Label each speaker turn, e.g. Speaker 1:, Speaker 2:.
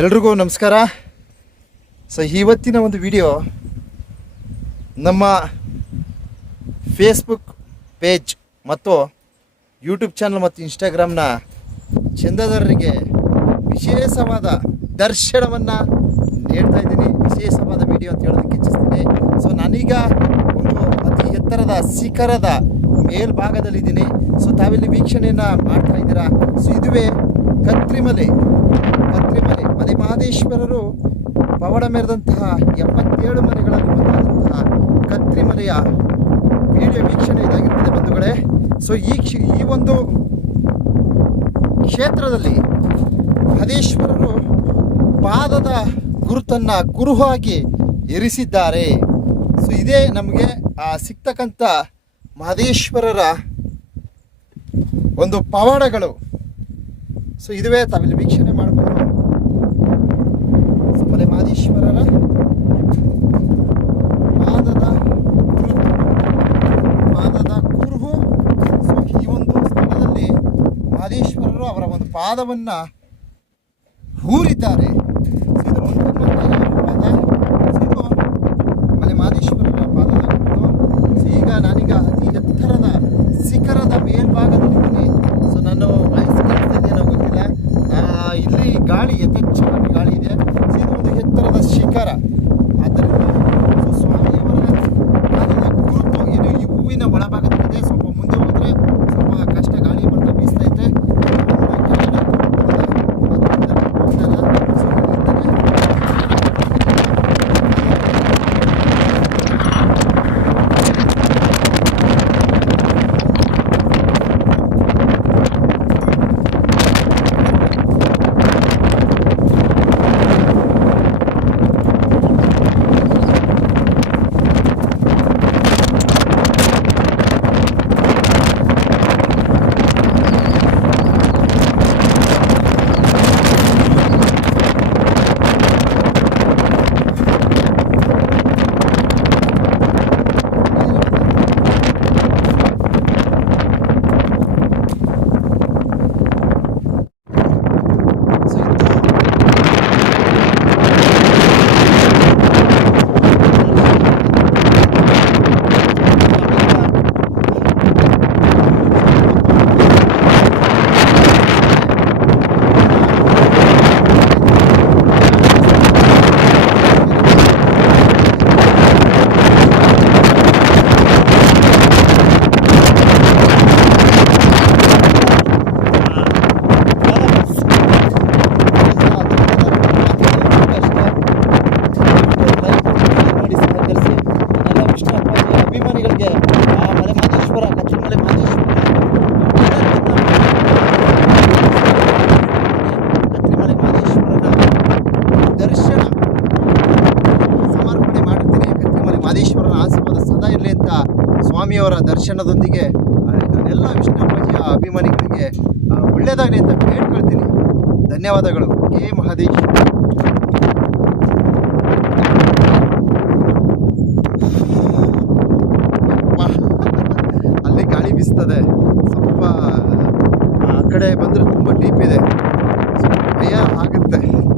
Speaker 1: ಎಲ್ರಿಗೂ ನಮಸ್ಕಾರ. ಸೊ ಇವತ್ತಿನ ಒಂದು ವಿಡಿಯೋ ನಮ್ಮ ಫೇಸ್ಬುಕ್ ಪೇಜ್ ಮತ್ತು ಯೂಟ್ಯೂಬ್ ಚಾನಲ್ ಮತ್ತು ಇನ್ಸ್ಟಾಗ್ರಾಮ್ನ ಚಂದದಾರರಿಗೆ ವಿಶೇಷವಾದ ದರ್ಶನವನ್ನು ನೀಡ್ತಾ ಇದ್ದೀನಿ. ವಿಶೇಷವಾದ ವಿಡಿಯೋ ಅಂತ ಹೇಳೋದಕ್ಕೆ ಇಚ್ಛಿಸ್ತೀನಿ. ಸೊ ನಾನೀಗ ಒಂದು ಅತಿ ಎತ್ತರದ, ಶಿಖರದ ಮೇಲ್ಭಾಗದಲ್ಲಿದ್ದೀನಿ. ಸೊ ತಾವಿಲ್ಲಿ ವೀಕ್ಷಣೆಯನ್ನು ಮಾಡ್ತಾ ಇದ್ದೀರಾ. ಸೊ ಇದುವೇ ಕತ್ರಿಮಲೆ. ಕತ್ರಿಮಲೆ. ಮಲೆ ಮಹದೇಶ್ವರರು ಪವಾಡ ಮೆರೆದಂತಹ ಎಪ್ಪತ್ತೇಳು ಮನೆಗಳನ್ನು ಒಂದಾದಂತಹ ಕತ್ರಿಮಲೆಯ ವಿಡಿಯೋ ವೀಕ್ಷಣೆ ಇದಾಗಿರ್ತದೆ ಬಂಧುಗಳೇ. ಸೊ ಈ ಕ್ಷ, ಈ ಒಂದು ಕ್ಷೇತ್ರದಲ್ಲಿ ಮಹದೇಶ್ವರರು ಪಾದದ ಗುರುತನ್ನು ಕುರುಹಾಗಿ ಇರಿಸಿದ್ದಾರೆ. ಸೊ ಇದೇ ನಮಗೆ ಆ ಸಿಗ್ತಕ್ಕಂಥ ಮಹದೇಶ್ವರರ ಒಂದು ಪವಾಡಗಳು. ಸೊ ಇದುವೇ ತಾವಿಲ್ಲಿ ವೀಕ್ಷಣೆ ಮಾಡಬಹುದು ಸೊ ಮಲೆ ಮಹದೇಶ್ವರರ ಪಾದದ ಪಾದದ ಕುರುಹು. ಸೊ ಈ ಒಂದು ಸ್ಥಳದಲ್ಲಿ ಮಾದೇಶ್ವರರು ಅವರ ಒಂದು ಪಾದವನ್ನು ಹೂರಿದ್ದಾರೆ ಸೊ ಇದು ಮುಂದೆ ಪಾದ ಸೊ ಇದು ಮಲೆ ಮಹದೇಶ್ವರರ ಪಾದದ ಗುರುತು ಸೊ ಈಗ ನಾನೀಗ ಅತಿ ಎತ್ತರದ ಶಿಖರದ ಮೇಲ್ಭಾಗದಲ್ಲಿದ್ದೀನಿ ಸೊ ನಾನು ವಾಯ್ಸ್ ಕೇಳ್ತಿದ್ದೇನೋ ಗೊತ್ತಿಲ್ಲ ಆ, ಇಲ್ಲಿ ಗಾಳಿ ಯಥೇಚ್ಛವಾಗಿ ಗಾಳಿ ಇದೆ. ಇದು ಒಂದು ಎತ್ತರದ ಶಿಖರ. ದರ್ಶನದೊಂದಿಗೆ ನಾನೆಲ್ಲ ವಿಷ್ಣು ಅಪ್ಪಾಜಿಯ ಅಭಿಮಾನಿಗಳಿಗೆ ಒಳ್ಳೆಯದಾಗಲಿ ಅಂತ ಕೇಳ್ಕೊಳ್ತೀನಿ ಧನ್ಯವಾದಗಳು. ಕೆ. ಮಹದೇಶ್. ಅಲ್ಲಿ ಗಾಳಿ ಬೀಸ್ತದೆ. ಸ್ವಲ್ಪ, ಆ ಕಡೆ ಬಂದರೆ ತುಂಬ ಡೀಪ್ ಇದೆ. ಸ್ವಲ್ಪ ಭಯ ಆಗುತ್ತೆ.